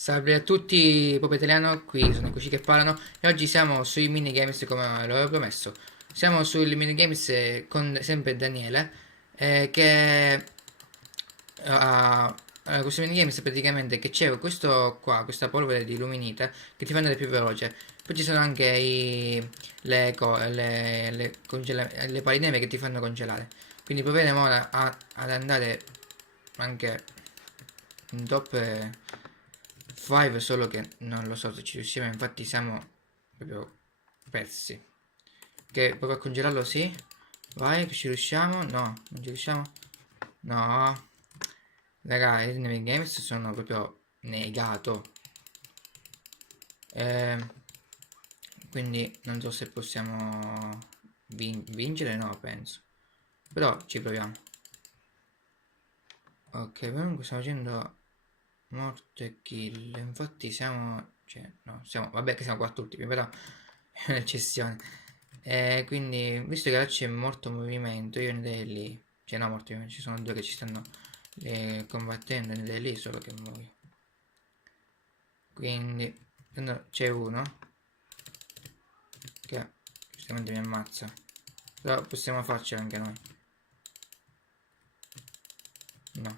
Salve a tutti, Pop Italiano, qui sono i Cuci che parlano e oggi siamo sui minigames come l'avevo promesso. Siamo sui minigames con sempre Daniele che questo minigames praticamente che c'è questo qua, questa polvere di luminita che ti fa andare più veloce. Poi ci sono anche le palineve che ti fanno congelare. Quindi proveremo ora ad andare anche in top 5, solo che non lo so se ci riusciamo, infatti siamo proprio persi. Che provo a congelarlo, sì. Vai, ci riusciamo? No, non ci riusciamo. No. Raga, i Enemy Games sono proprio negato. Eh, quindi non so se possiamo vincere, no, penso. Però ci proviamo. Ok, comunque stiamo facendo morte e kill. Infatti siamo. Cioè, no, siamo. Vabbè che siamo quarti ultimi, però è un'eccezione. Quindi, visto che là c'è molto movimento, io andrei lì. Cioè, no, molto movimento, ci sono due che ci stanno combattendo, andrei lì, solo che muoio. Quindi, c'è uno che giustamente mi ammazza. Però possiamo farcela anche noi. No.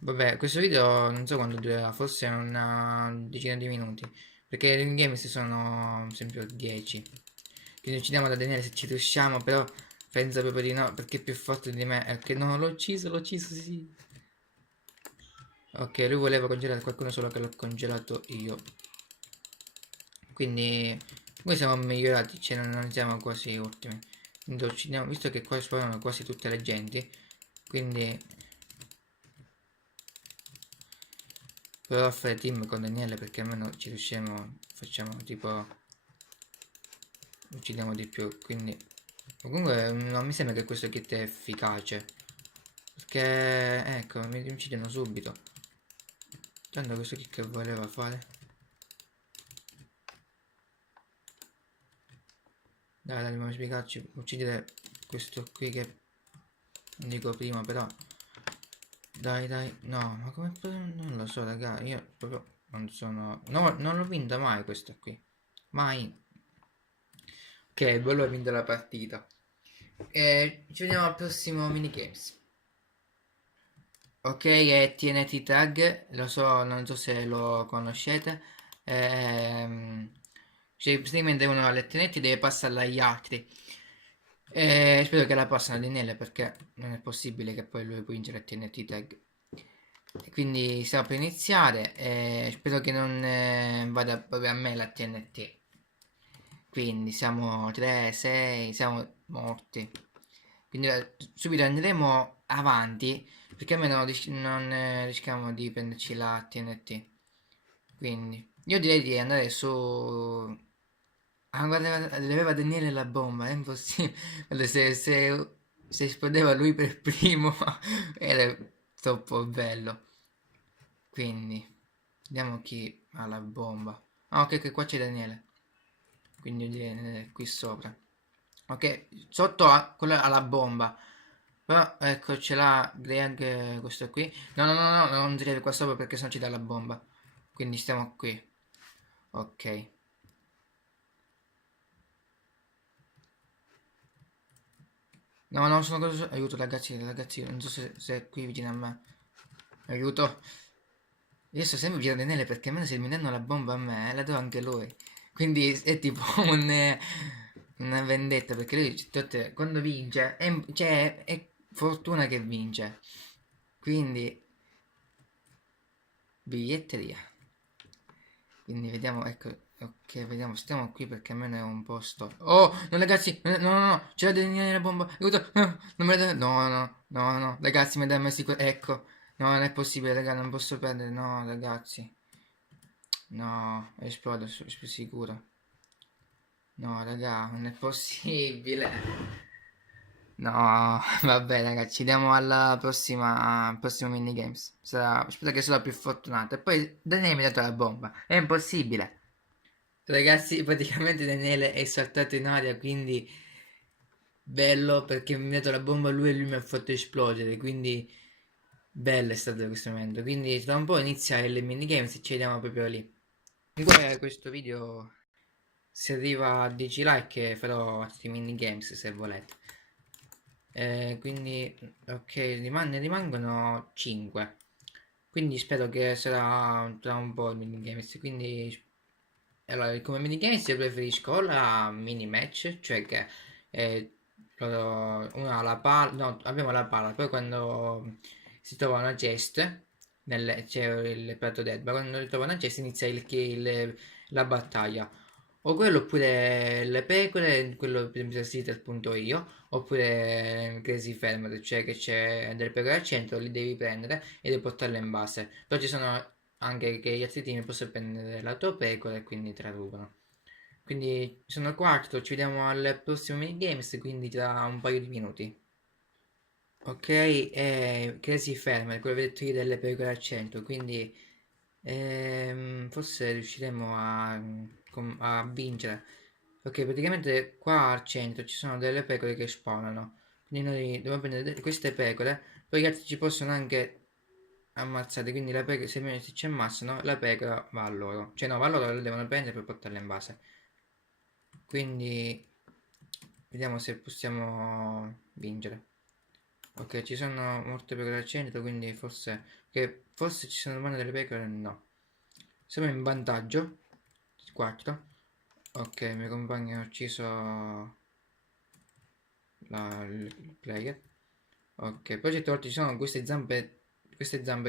Vabbè, questo video non so quanto durerà, forse una decina di minuti. Perché in game si sono, ad esempio, 10. Quindi uccidiamo da Daniele se ci riusciamo, però penso proprio di no, perché è più forte di me. È che no, l'ho ucciso, sì. Ok, lui voleva congelare qualcuno, solo che l'ho congelato io. Quindi noi siamo migliorati, cioè non siamo quasi ultimi. Quindi lo uccidiamo, visto che qua spawnano quasi tutte le genti. Quindi proverò a fare team con Daniele, perché almeno ci riusciamo, facciamo tipo, uccidiamo di più. Quindi comunque non mi sembra che questo kit è efficace. Perché ecco, mi uccidono subito. Tanto questo kit che voleva fare. Dai, dai, dobbiamo spiegarci. Uccidere questo qui che non dico prima, però. Dai, dai. No, ma come. Non lo so, raga. Io proprio non sono. No, non l'ho vinta mai questa qui. Mai. Ok, bello ha vinto la partita. Ci vediamo al prossimo minigames. Ok, è TNT Tag, lo so, non so se lo conoscete. Ehm, cioè, praticamente uno alle TNT deve passarla agli altri. Spero che la passano di Nelle, perché non è possibile che poi lui può vincere il TNT Tag. E quindi stiamo per iniziare. Spero che non vada proprio a me la TNT. Quindi siamo 3, 6, siamo morti. Quindi subito andremo avanti, perché almeno non rischiamo di prenderci la TNT. Quindi io direi di andare su. Ah, guarda, aveva Daniele la bomba, è impossibile. Guarda, se esplodeva lui per primo era troppo bello. Quindi vediamo chi ha la bomba. Ah, ok, che qua c'è Daniele. Quindi io direi di andare qui sopra. Ok, sotto a quella alla bomba. Però ecco, ce l'ha Greg, questo qui. No, no, no, no, non direi qua sopra perché sennò ci dà la bomba. Quindi stiamo qui. Ok. No, no, sono cosa. Aiuto, ragazzi, ragazzi. Non so se è qui vicino a me. Aiuto. Io sto sempre vicino a Daniele, perché almeno se mi danno la bomba a me, la do anche lui. Quindi è tipo una vendetta, perché lui quando vince, cioè, è fortuna che vince. Quindi, biglietteria. Quindi vediamo, ecco, ok, vediamo, stiamo qui perché almeno è un posto. Oh, no ragazzi, no, no, no, c'è la bomba, aiuto, no, non me la dai, no, no, no, no, ragazzi, mi dai messi, ecco, no, non è possibile, raga, non posso perdere, no, ragazzi, no, esplodo, sicuro, no, raga, non è possibile. No, vabbè, ragazzi, ci vediamo al prossimo minigames. Spero che sarò più fortunato. E poi Daniele mi ha dato la bomba. È impossibile. Ragazzi, praticamente Daniele è saltato in aria, quindi bello perché mi ha dato la bomba a lui e lui mi ha fatto esplodere. Quindi bello è stato questo momento. Quindi tra un po' inizia il minigames e ci vediamo proprio lì. Comunque questo video, se arriva a 10 like, farò altri minigames se volete. Quindi ok, ne rimangono 5. Quindi spero che sarà tra un po' il minigames. Quindi allora, come minigames io preferisco o la mini match, cioè che eh, uno ha la palla, no, abbiamo la palla, poi quando si trova una chest, c'è il prato d'erba, quando si trova una chest inizia la battaglia. O quello oppure le pecore, quello per esempio sito appunto io, oppure Crazy Farmer, cioè che c'è delle pecore al centro, li devi prendere e devi portarle in base. Poi ci sono anche che gli altri team possono prendere la tua pecora e quindi te la rubano. Quindi sono quarto, ci vediamo al prossimo minigames, quindi tra un paio di minuti. Ok, è Crazy Farmer, quello che ho detto io delle pecore al centro, quindi forse riusciremo a vincere. Ok, praticamente qua al centro ci sono delle pecore che spawnano. Quindi noi dobbiamo prendere queste pecore, poi gli altri ci possono anche ammazzare. Quindi la pecora, se ci ammazzano, la pecora va a loro. Cioè no, va a loro, la devono prendere per portarla in base. Quindi vediamo se possiamo vincere. Ok, ci sono molte pecore al centro, quindi forse ci sono meno delle pecore, no. Siamo in vantaggio. 4. Ok, il mio compagno ha ucciso il player. Ok, poi certe volte ci sono queste zampe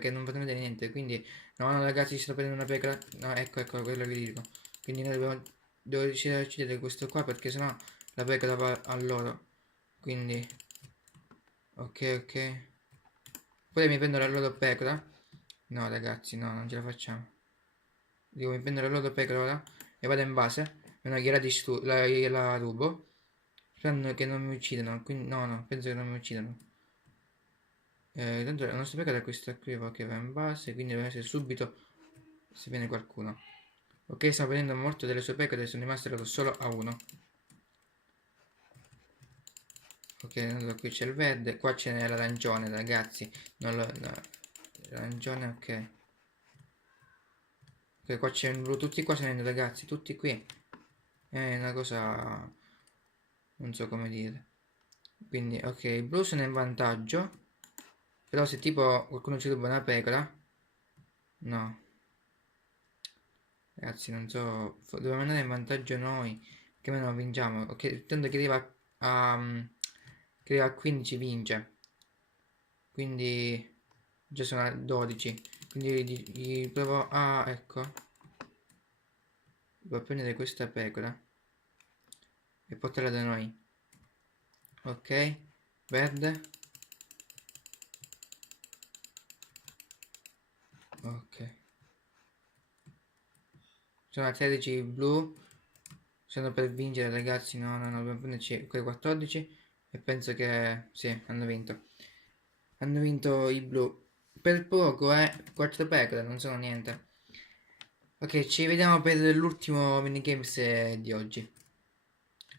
che non fanno vedere niente, quindi no, no ragazzi, sto prendendo una pecora. No, ecco, quello che dico. Quindi noi devo riuscire a uccidere questo qua perché sennò la pecora va a loro. Quindi, ok. Poi mi prendo la loro pecora. No ragazzi, no, non ce la facciamo. Devo mi prendo la loro pecora ora e vado in base. No, gliela rubo. Sperando che non mi uccidano, quindi no, penso che non mi uccidano. Tanto la nostra pecora è questa qui che va in base, quindi deve essere subito se viene qualcuno. Ok, sta prendendo molto delle sue pecore, sono rimaste solo a uno. Ok, allora qui c'è il verde, qua c'è l'arancione, ragazzi. Non lo, no, l'arancione, ok. Ok, qua c'è il blu, tutti qua sono ragazzi, tutti qui. È una cosa, non so come dire. Quindi, ok, i blu sono in vantaggio. Però se tipo qualcuno ci ruba una pecora, no. Ragazzi, non so, dobbiamo andare in vantaggio noi, che almeno vinciamo. Ok, tanto che arriva a 15 vince. Quindi già sono a 12. Quindi gli provo a, ecco, devo prendere questa pecora e portarla da noi. Ok, verde. Ok. Sono a 13 blu. Sono per vincere ragazzi, no, dobbiamo prenderci quei 14 e penso che sì, hanno vinto. Hanno vinto i blu. Per poco, 4 pecore, non sono niente. Ok, ci vediamo per l'ultimo minigames di oggi.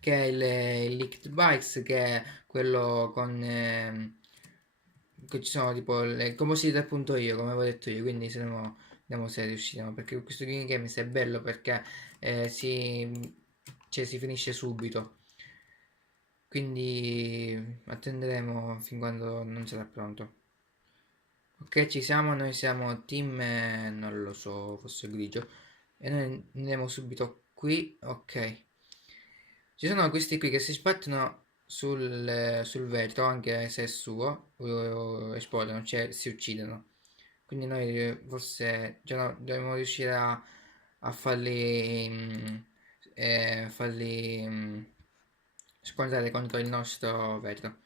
Che è il Licked Bikes, che è quello con... che ci sono tipo come si appunto io, come avevo detto io, quindi vediamo se riusciremo. Perché questo minigames è bello perché cioè, si finisce subito. Quindi attenderemo fin quando non sarà pronto. Ok, ci siamo, noi siamo team, non lo so, fosse grigio. E noi andiamo subito qui, ok. Ci sono questi qui che si sbattono sul vetro, anche se è suo, o esplodono, cioè si uccidono. Quindi noi forse cioè no, dobbiamo riuscire a farli squadrare contro il nostro vetro.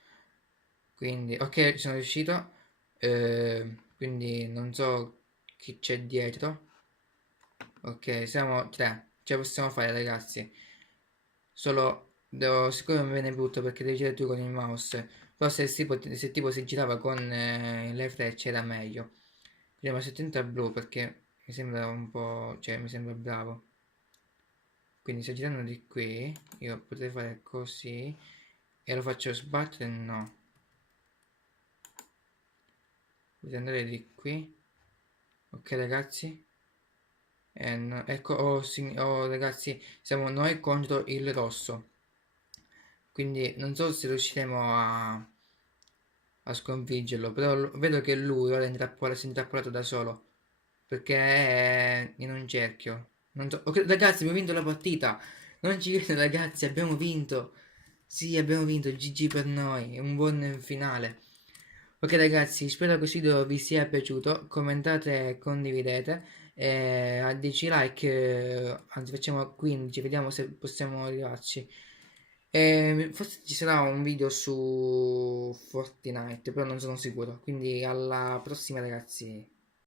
Quindi, ok, sono riuscito. Quindi non so chi c'è dietro. Ok, siamo tre. Ce la possiamo fare, ragazzi. Siccome mi viene brutto perché devi girare tu con il mouse. Però se tipo si girava con le frecce era meglio. Quindi ma se tenta blu perché mi sembra un po'. Cioè, mi sembra bravo. Quindi se girando di qui, io potrei fare così. E lo faccio sbattere? No. Devo andare di qui. Ok ragazzi. Ecco, ragazzi, siamo noi contro il rosso. Quindi non so se riusciremo a sconfiggerlo, però vedo che lui ora si è intrappolato da solo. Perché è in un cerchio. Non so. Ok, ragazzi, abbiamo vinto la partita. Non ci credo, ragazzi, abbiamo vinto. Sì, abbiamo vinto. GG per noi. È un buon finale. Ok, ragazzi, spero che questo video vi sia piaciuto. Commentate e condividete. A 10 like, anzi, facciamo 15. Vediamo se possiamo arrivarci. Forse ci sarà un video su Fortnite, però non sono sicuro. Quindi alla prossima, ragazzi.